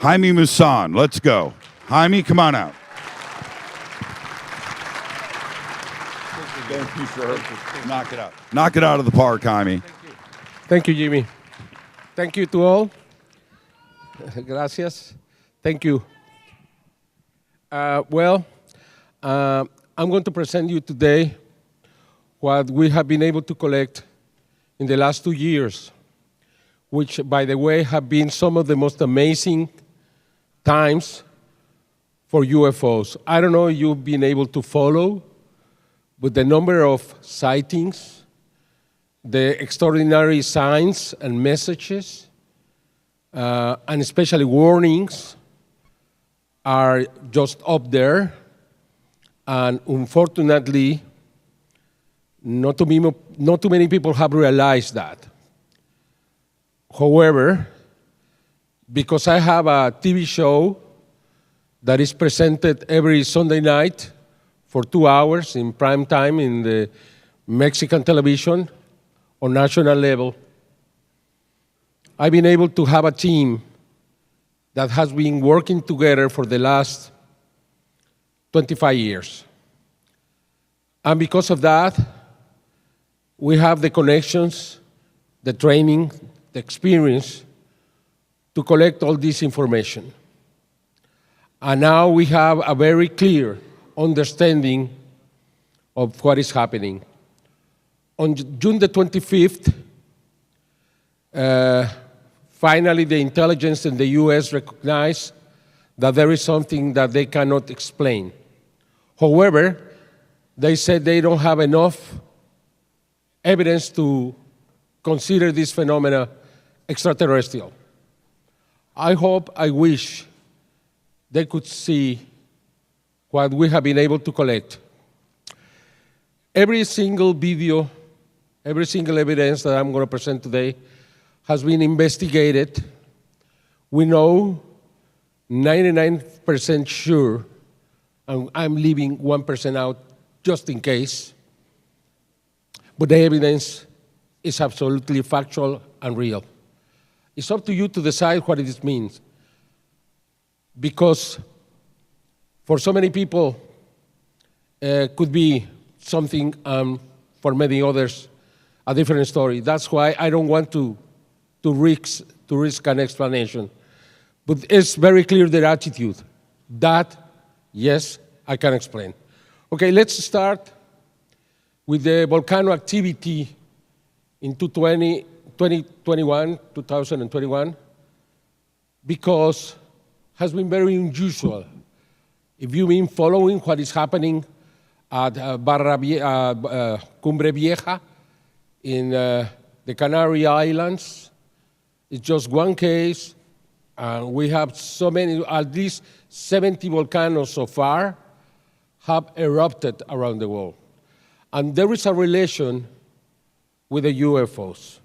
Jaime Maussan. Let's go. Jaime, come on out. Thank you, sir. Knock it out. Knock it out of the park, Jaime. Thank you, Jimmy. Thank you to all. Gracias. Thank you. I'm going to present you today what we have been able to collect in the last 2 years, which, by the way, have been some of the most amazing times for UFOs. I don't know if you've been able to follow, but the number of sightings, the extraordinary signs and messages, and especially warnings, are just up there. And unfortunately, not too many people have realized that. However, because I have a TV show that is presented every Sunday night for 2 hours in prime time in the Mexican television on national level, I've been able to have a team that has been working together for the last 25 years. And because of that, we have the connections, the training, the experience to collect all this information. And now we have a very clear understanding of what is happening. On June the 25th, finally the intelligence in the US recognized that there is something that they cannot explain. However, they said they don't have enough evidence to consider this phenomena extraterrestrial. I wish they could see what we have been able to collect. Every single video, every single evidence that I'm going to present today has been investigated. We know 99% sure, and I'm leaving 1% out just in case, but the evidence is absolutely factual and real. It's up to you to decide what it means, because for so many people, could be something, for many others, a different story. That's why I don't want to risk an explanation. But it's very clear their attitude. That, yes, I can explain. Okay, let's start with the volcano activity in 2021, because it has been very unusual. If you've been following what is happening at Cumbre Vieja in the Canary Islands, it's just one case, and we have so many, at least 70 volcanoes so far have erupted around the world. And there is a relation with the UFOs.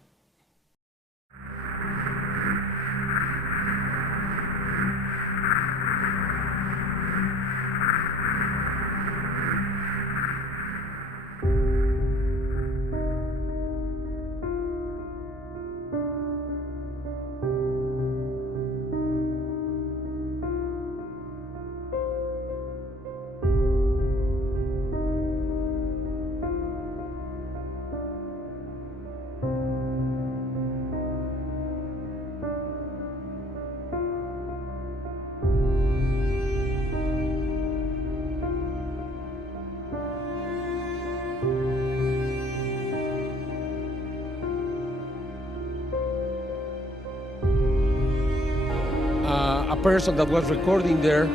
A person that was recording there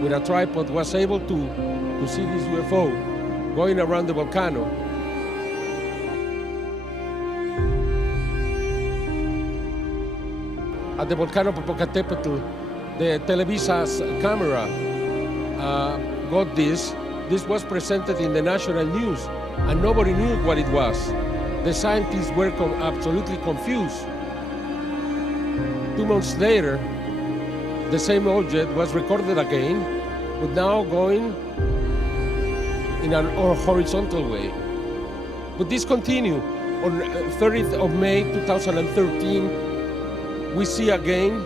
with a tripod was able to see this UFO going around the volcano. At the volcano Popocatépetl, the Televisa's camera got this. This was presented in the national news, and nobody knew what it was. The scientists were absolutely confused. 2 months later, the same object was recorded again, but now going in a horizontal way. But this continued. On 30th of May 2013, we see again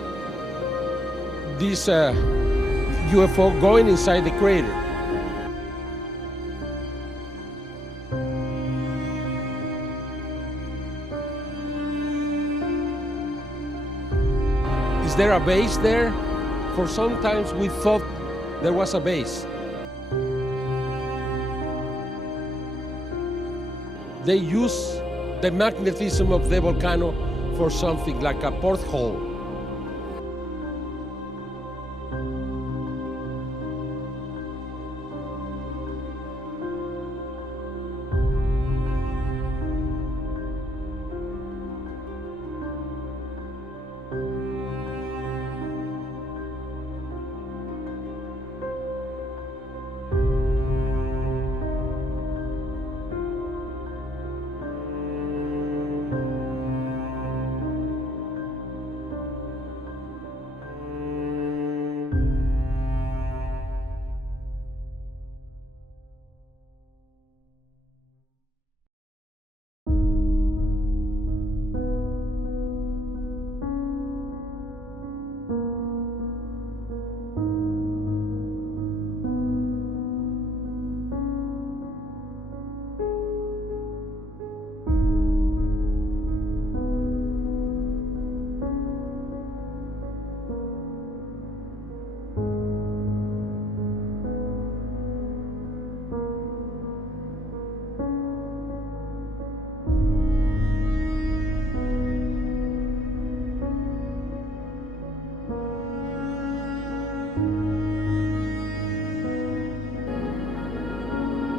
this UFO going inside the crater. Is there a base there? For sometimes we thought there was a base. They use the magnetism of the volcano for something like a porthole.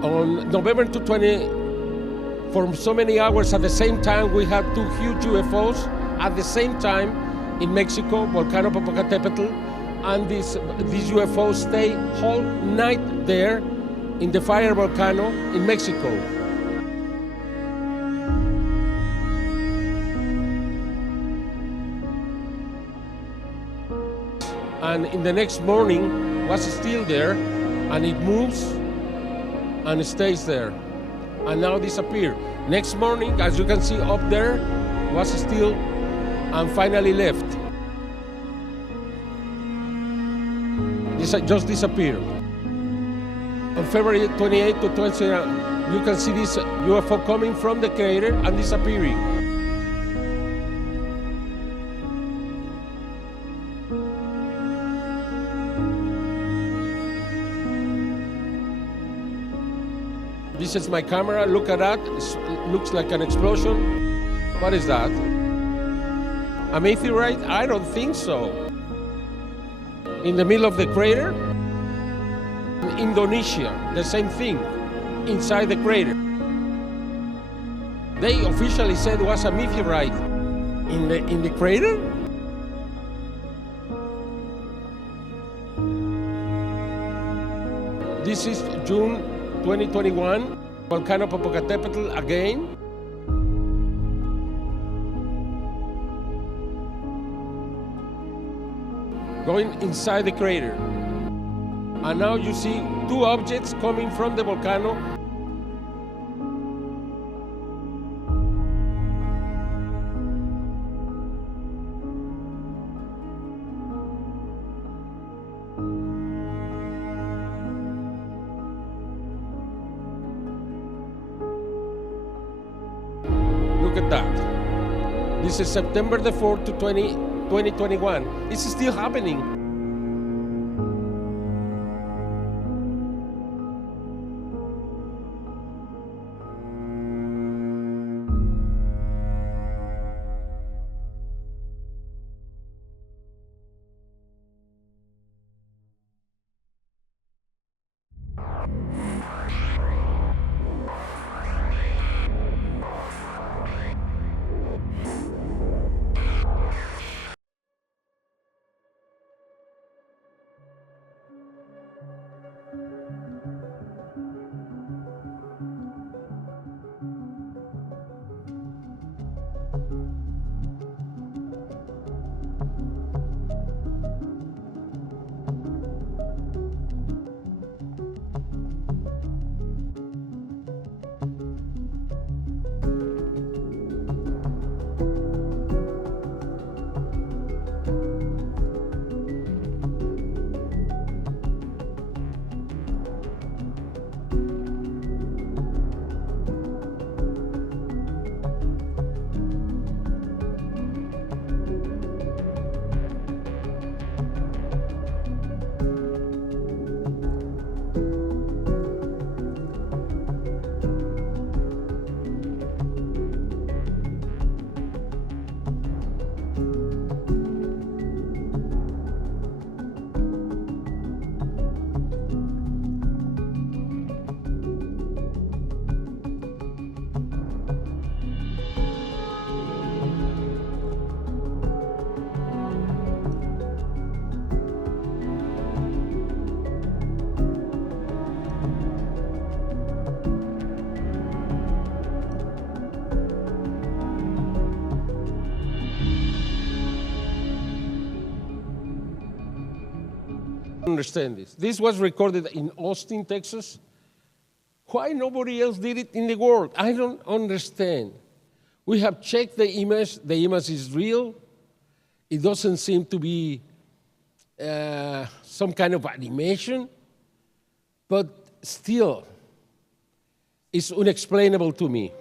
On November 220, for so many hours at the same time, we had two huge UFOs at the same time in Mexico, Volcano Popocatépetl, and these UFOs stay whole night there in the fire volcano in Mexico. And in the next morning was still there, and it moves and it stays there, and now disappear. Next morning, as you can see up there, was still and finally left. This just disappeared. On February 28 to 20, you can see this UFO coming from the crater and disappearing. This is my camera. Look at that. It looks like an explosion. What is that? A meteorite? I don't think so. In the middle of the crater? In Indonesia, the same thing, inside the crater. They officially said it was a meteorite. In the crater? This is June 2021, Volcano Popocatépetl again. Going inside the crater. And now you see two objects coming from the volcano. Look at that. This is September the 4th to 2021. It's still happening. Understand this. This was recorded in Austin, Texas. Why nobody else did it in the world? I don't understand. We have checked the image. The image is real. It doesn't seem to be some kind of animation, but still, it's unexplainable to me.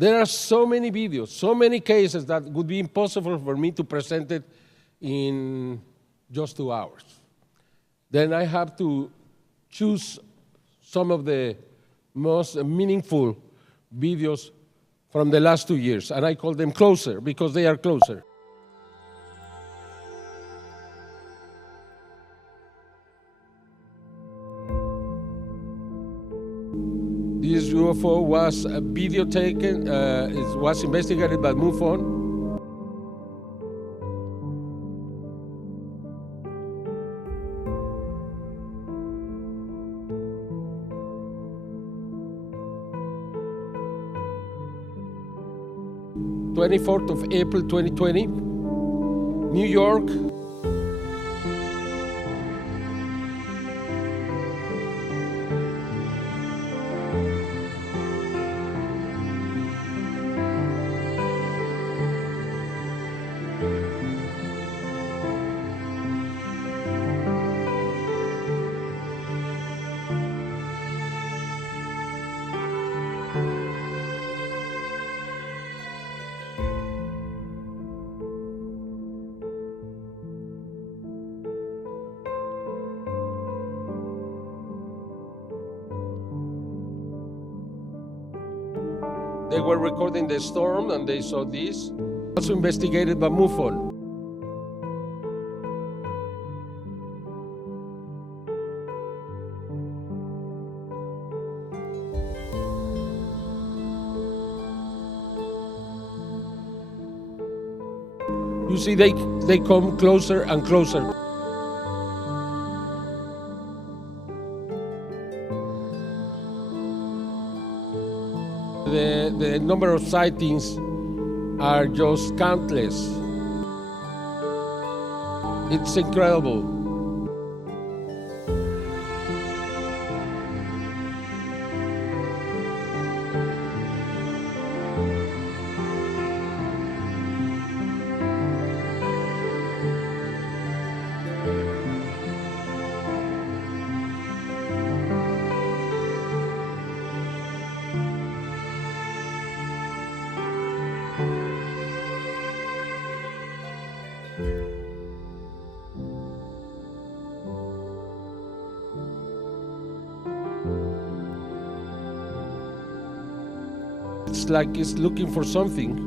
There are so many videos, so many cases that would be impossible for me to present it in just 2 hours. Then I have to choose some of the most meaningful videos from the last 2 years, and I call them closer because they are closer. This UFO was a video taken, it was investigated by MUFON. '24th of April 2020, New York. They were recording the storm and they saw this. Also investigated by MUFON. You see, they come closer and closer. The number of sightings are just countless. It's incredible. It's like it's looking for something.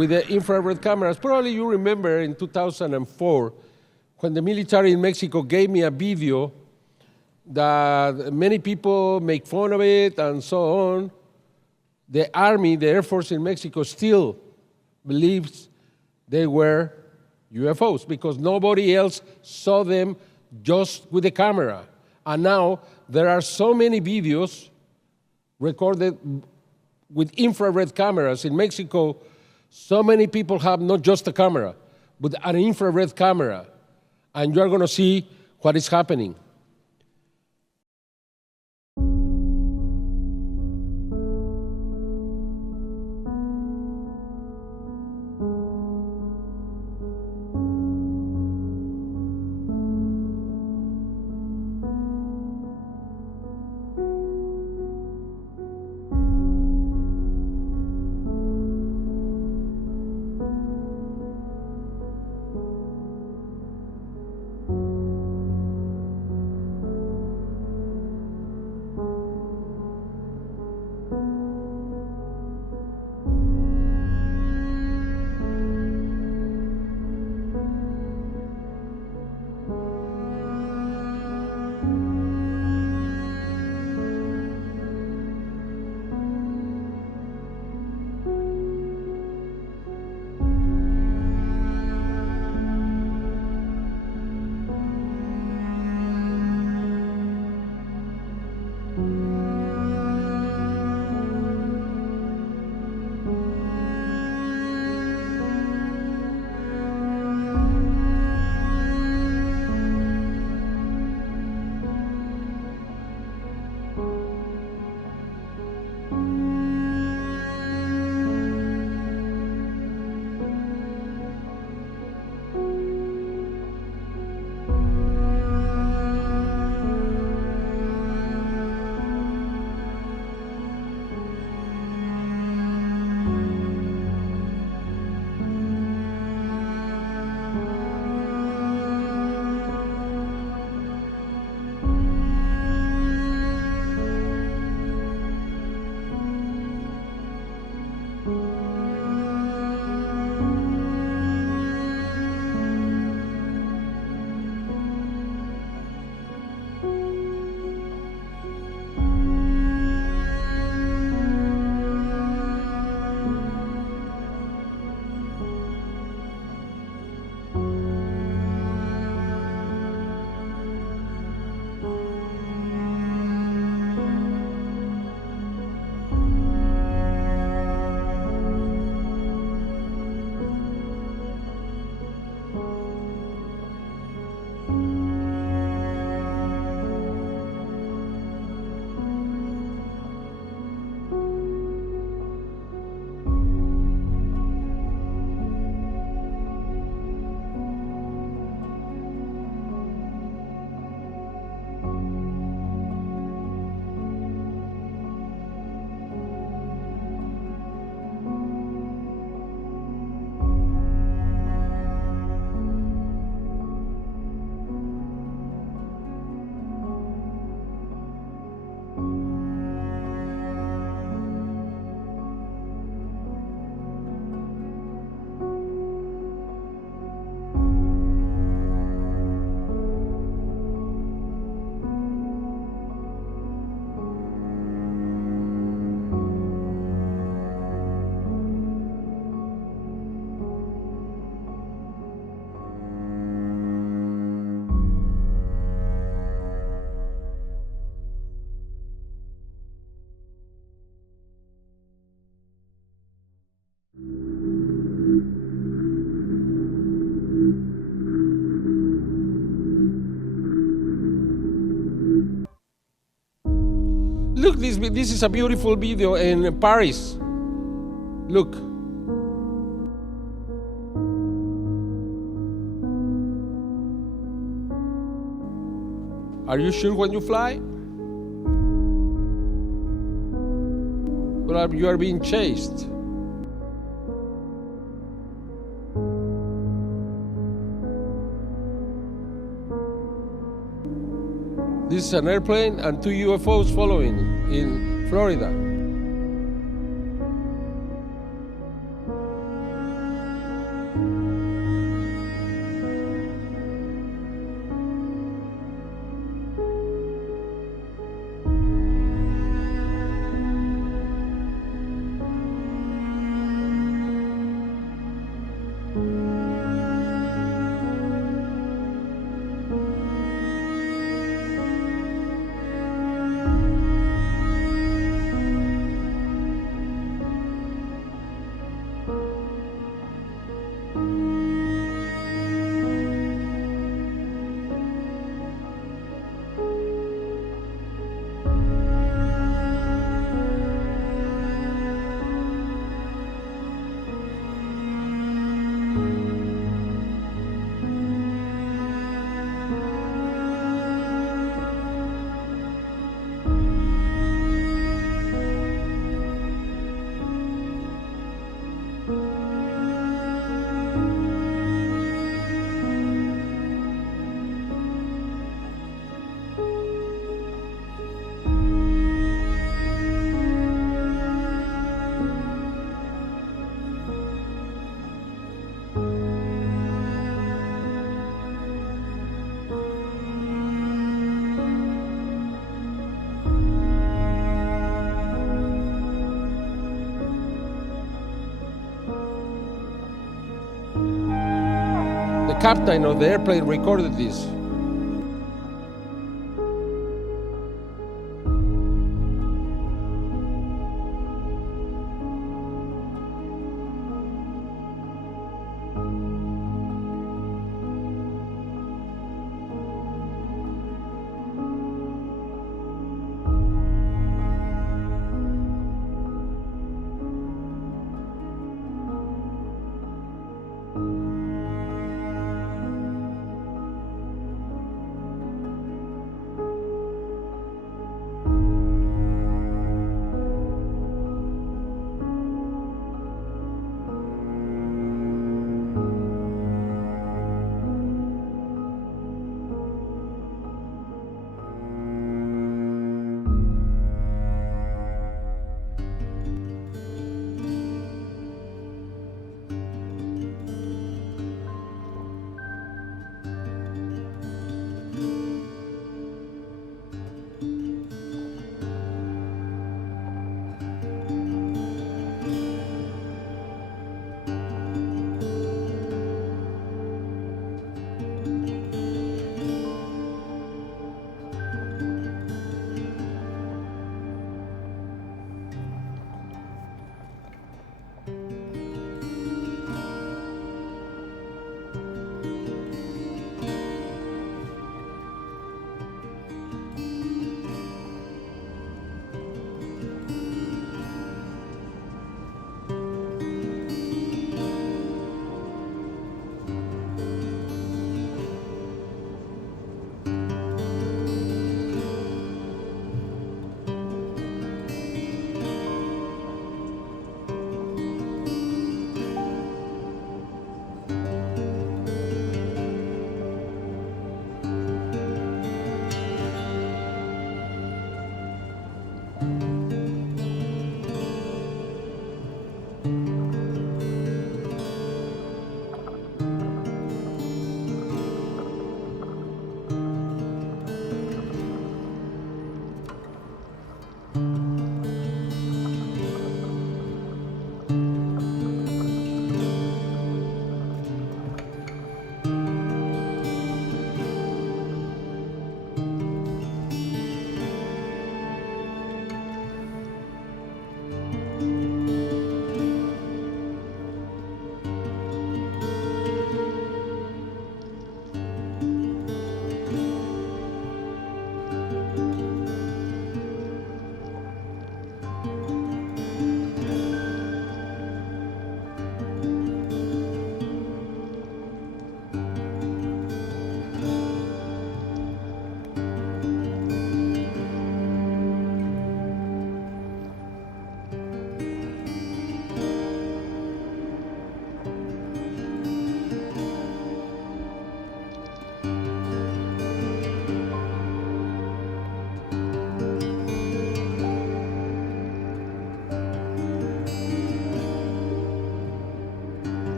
with the infrared cameras. Probably you remember in 2004, when the military in Mexico gave me a video that many people make fun of it and so on. The Army, the Air Force in Mexico still believes they were UFOs because nobody else saw them just with the camera. And now there are so many videos recorded with infrared cameras in Mexico. So many people have not just a camera, but an infrared camera. And you're going to see what is happening. Look, this is a beautiful video in Paris. Look. Are you sure when you fly? Or you are being chased? This is an airplane and 2 UFOs following in Florida. The captain of the airplane recorded this.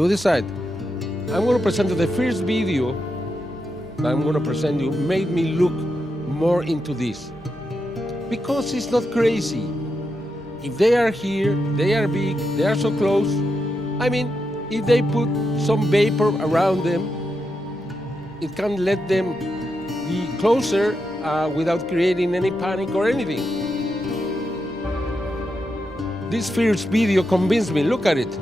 You decide. I'm going to present you the first video that I'm going to present you made me look more into this. Because it's not crazy. If they are here, they are big, they are so close. I mean, if they put some vapor around them, it can let them be closer without creating any panic or anything. This first video convinced me. Look at it.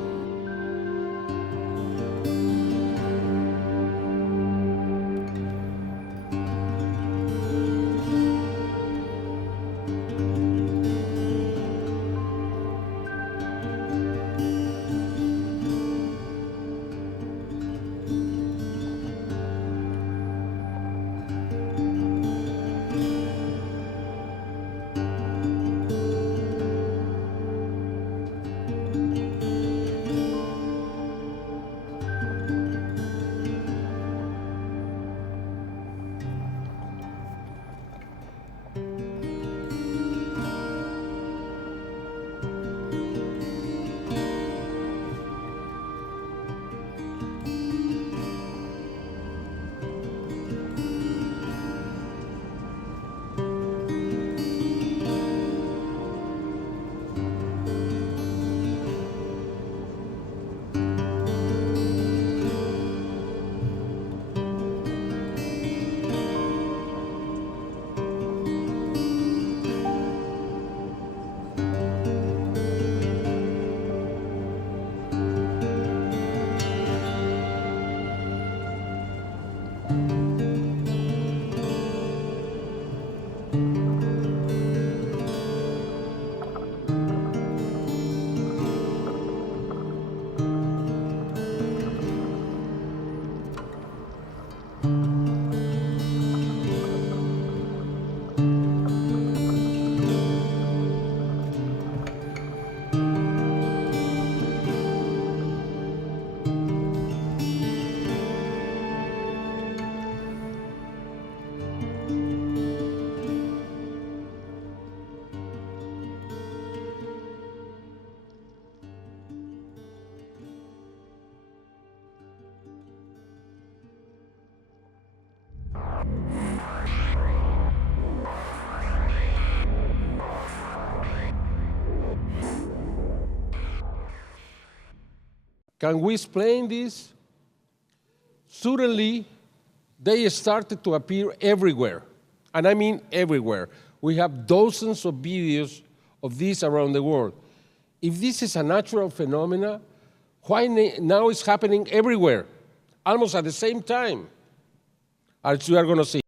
Can we explain this? Suddenly, they started to appear everywhere. And I mean everywhere. We have dozens of videos of this around the world. If this is a natural phenomena, why now it's happening everywhere, almost at the same time, as you are going to see?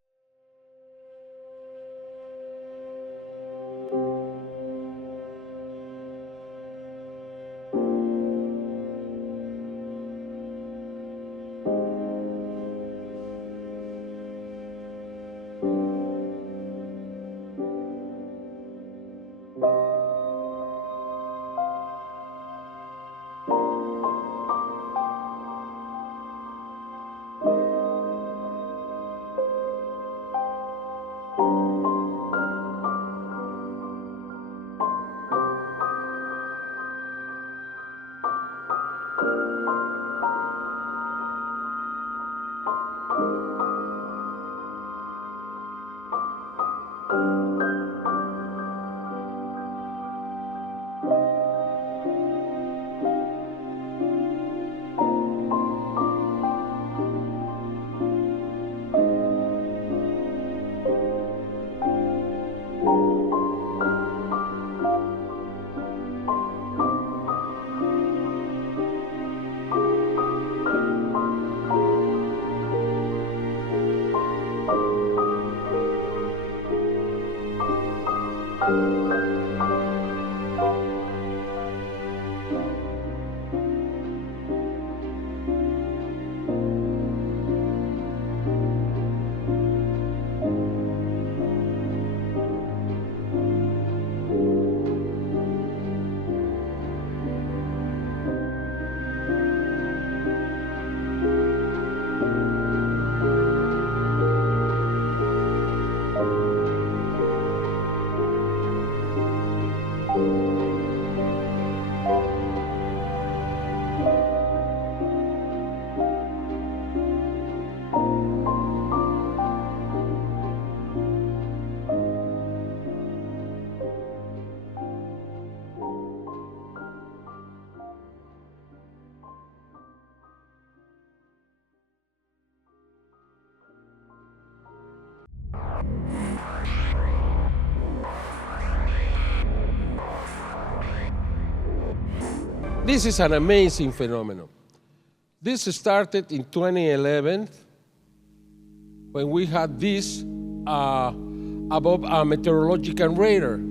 This is an amazing phenomenon. This started in 2011 when we had this above a meteorological radar.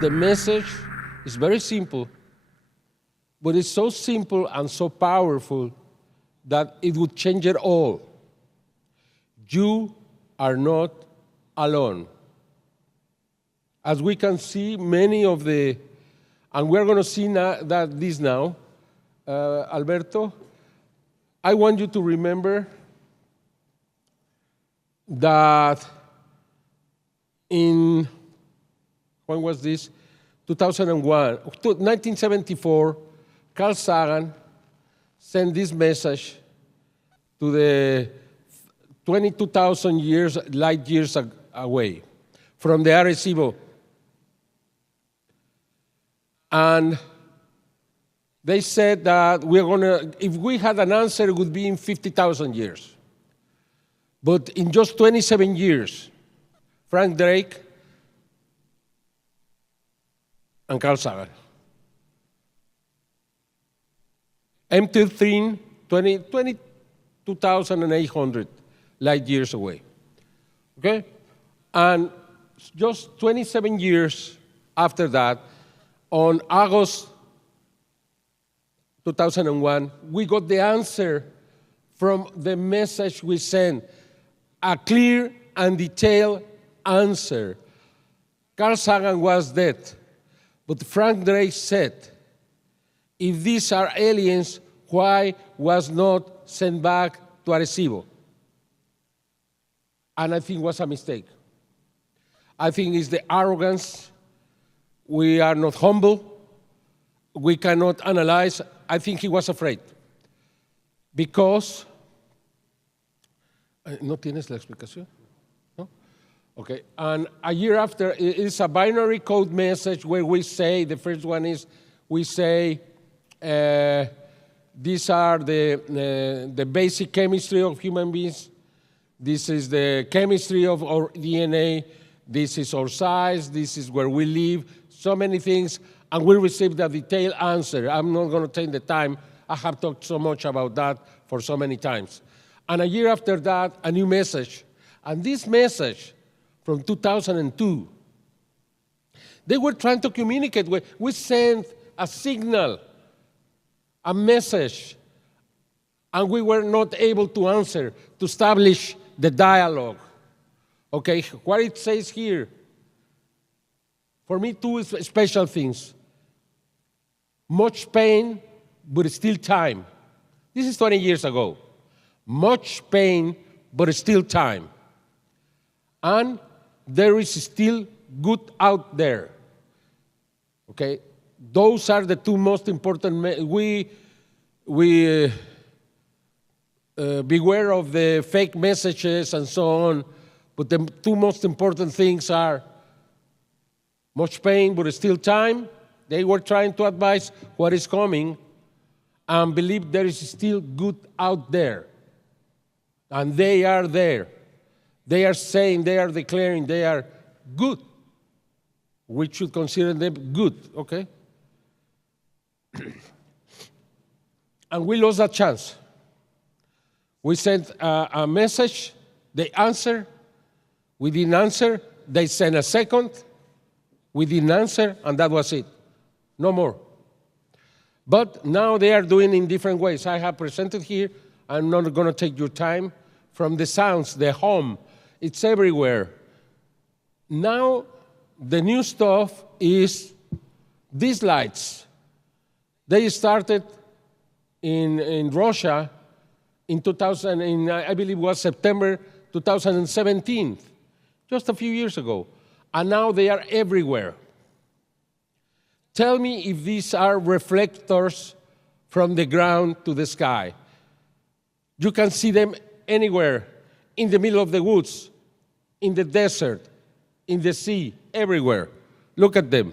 The message is very simple, but it's so simple and so powerful that it would change it all. You are not alone. As we can see, many of the, and we're going to see this now, Alberto, I want you to remember that in, when was this? 1974, Carl Sagan sent this message to the 22,000 light years away from the Arecibo. And they said that we're gonna, if we had an answer, it would be in 50,000 years. But in just 27 years, Frank Drake, and Carl Sagan. MT3, 22,800 light years away. Okay? And just 27 years after that, on August 2001, we got the answer from the message we sent, a clear and detailed answer. Carl Sagan was dead, but Frank Drake said, if these are aliens, why was not sent back to Arecibo? And I think it was a mistake. I think it's the arrogance. We are not humble. We cannot analyze. I think he was afraid. Because, ¿no tienes la explicación? No? Okay, and a year after, it's a binary code message where we say, the first one is, we say, these are the basic chemistry of human beings. This is the chemistry of our DNA. This is our size. This is where we live. So many things. And we received a detailed answer. I'm not going to take the time. I have talked so much about that for so many times. And a year after that, a new message. And this message from 2002, they were trying to communicate. We sent a signal, a message, and we were not able to answer, to establish the dialogue. Okay, what it says here, for me, two special things. Much pain, but still time. This is 20 years ago. Much pain, but still time. And there is still good out there. Okay, those are the two most important. Beware of the fake messages and so on, but the two most important things are much pain, but still time. They were trying to advise what is coming and believe there is still good out there. And they are there. They are saying, they are declaring they are good. We should consider them good, okay? And we lost that chance. We sent a message, they answered, we didn't answer, they sent a second, we didn't answer, and that was it. No more. But now they are doing in different ways. I have presented here, I'm not going to take your time, from the sounds, the hum, it's everywhere. Now, the new stuff is these lights. They started in Russia in 2000, I believe it was September 2017, just a few years ago. And now they are everywhere. Tell me if these are reflectors from the ground to the sky. You can see them anywhere, in the middle of the woods, in the desert, in the sea, everywhere. Look at them.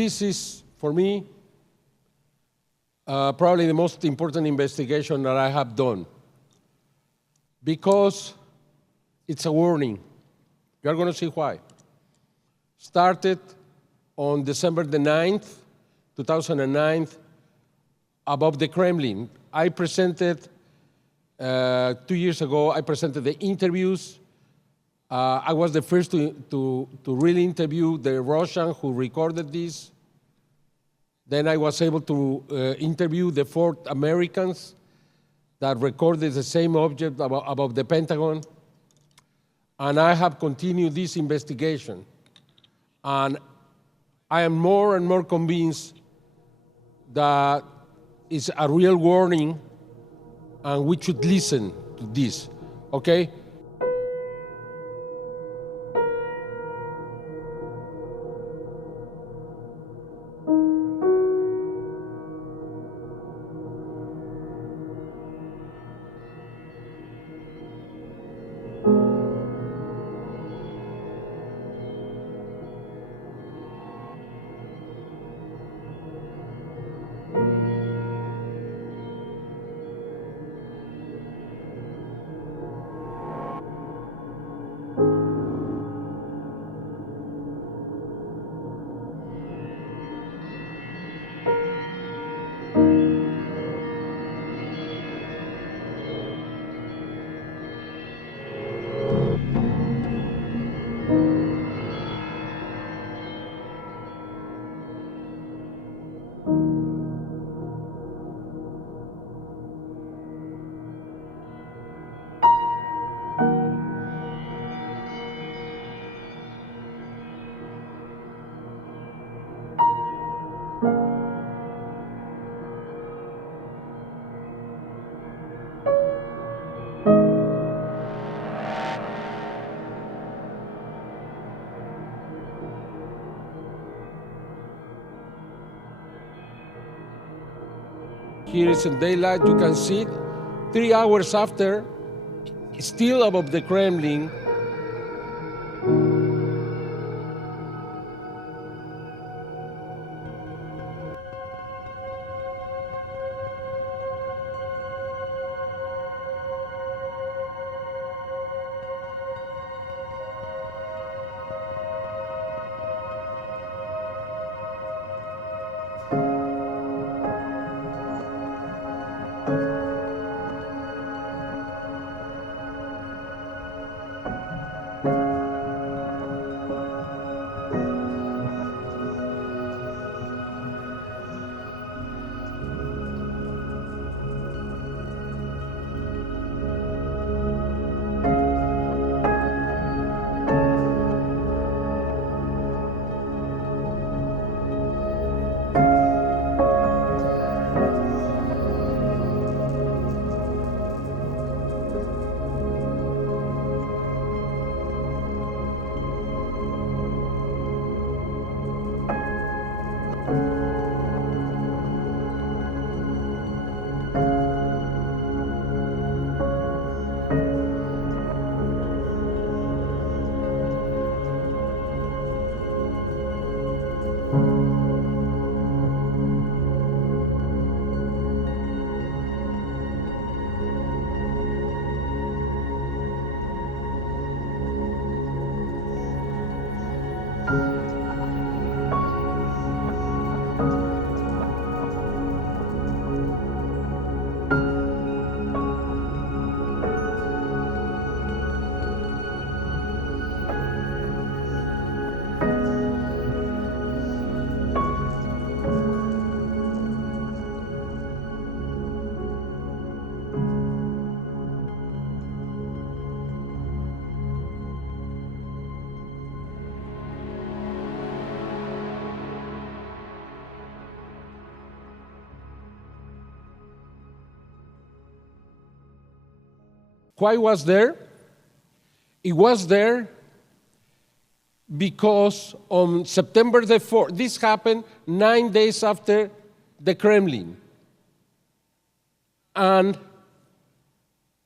this is, for me, probably the most important investigation that I have done, because it's a warning. You're going to see why. Started on December the 9th, 2009, above the Kremlin. I presented, 2 years ago, I presented the interviews. I was the first to really interview the Russian who recorded this. Then I was able to interview the 4 Americans that recorded the same object above the Pentagon. And I have continued this investigation. And I am more and more convinced that it's a real warning and we should listen to this, okay? Here is in daylight, you can see it. 3 hours after, still above the Kremlin. Why was there? It was there because on September the 4th, this happened 9 days after the Kremlin. And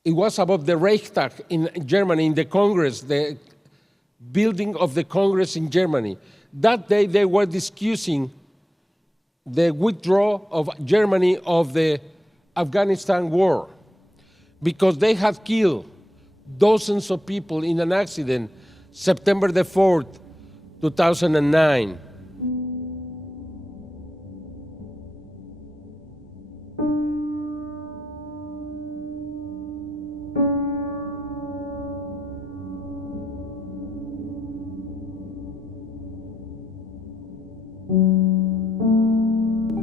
it was above the Reichstag in Germany, in the Congress, the building of the Congress in Germany. That day they were discussing the withdrawal of Germany of the Afghanistan war, because they have killed dozens of people in an accident September the 4th, 2009.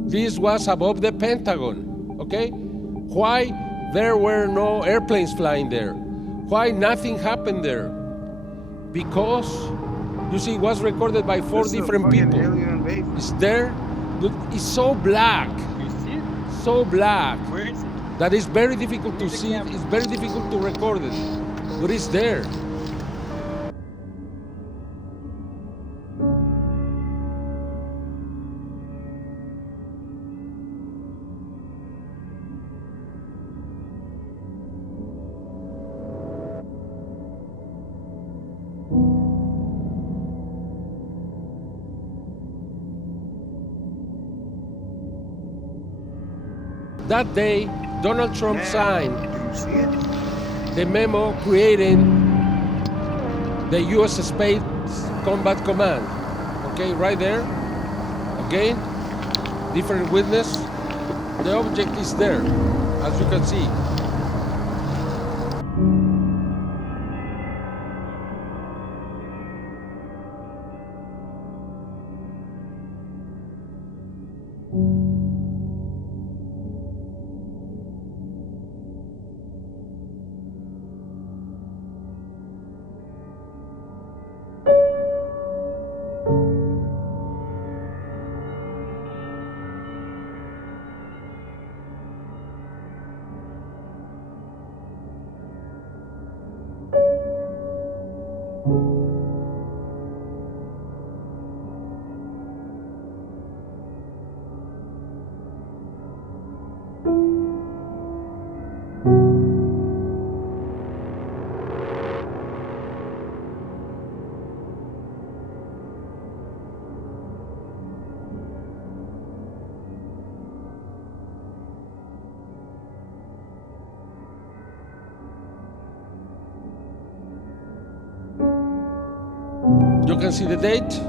This was above the Pentagon, okay? Why there were no airplanes flying there? Why nothing happened there? Because, you see, it was recorded by four different people. It's there. Look, it's so black. You see it? So black. Where is it? That is very difficult to see. It's very difficult to record it. But it's there. That day, Donald Trump signed the memo creating the U.S. Space Combat Command. Okay, right there. Okay, different witness. The object is there, as you can see. You can see the date.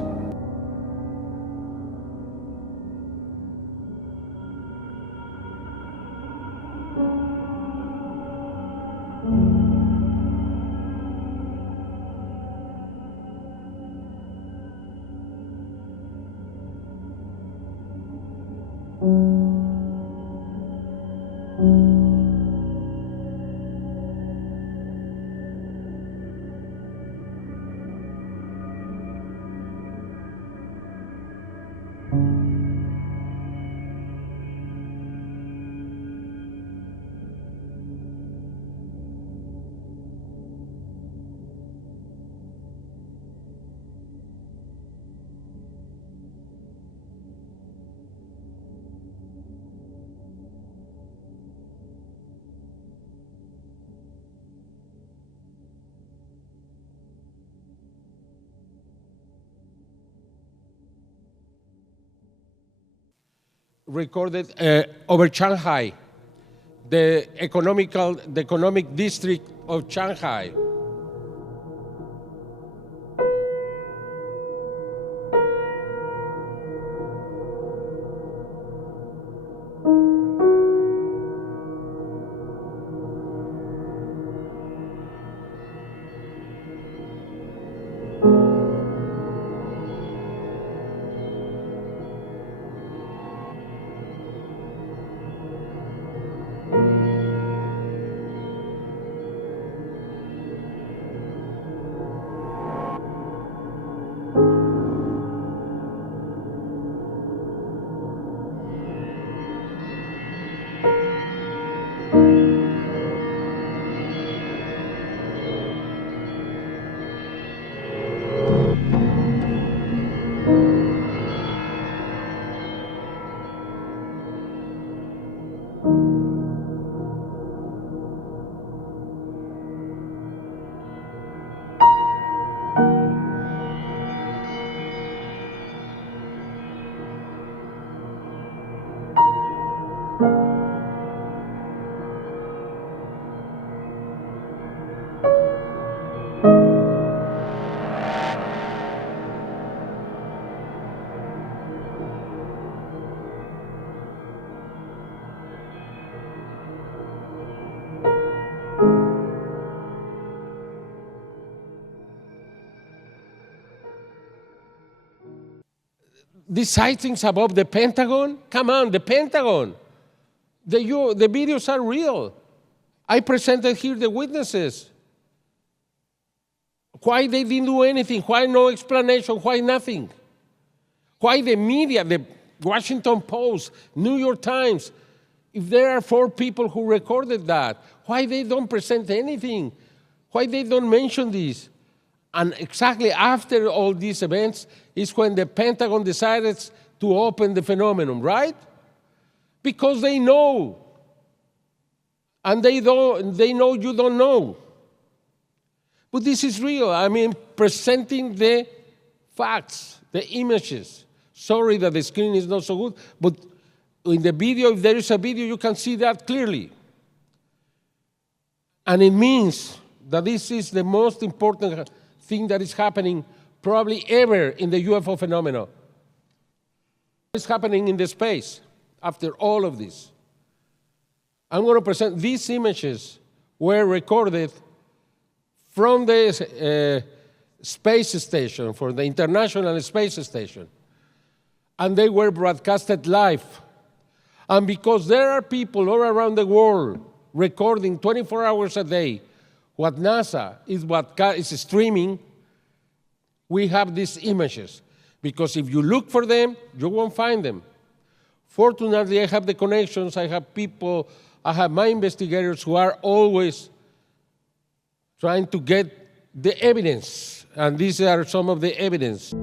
Recorded over Shanghai, the economic district of Shanghai. these sightings above the Pentagon? Come on, the Pentagon. The videos are real. I presented here the witnesses. Why they didn't do anything? Why no explanation? Why nothing? Why the media, the Washington Post, New York Times, if there are 4 people who recorded that, why they don't present anything? Why they don't mention this? And exactly after all these events is when the Pentagon decided to open the phenomenon, right? Because they know. And they know you don't know. But this is real. I mean, presenting the facts, the images. Sorry that the screen is not so good, but in the video, if there is a video, you can see that clearly. And it means that this is the most important thing that is happening probably ever in the UFO phenomenon. It's happening in the space after all of this. I'm going to present these images were recorded from the space station, for the International Space Station. And they were broadcasted live. And because there are people all around the world recording 24 hours a day what NASA is streaming, we have these images. Because if you look for them, you won't find them. Fortunately, I have the connections, I have people, I have my investigators who are always trying to get the evidence. And these are some of the evidence.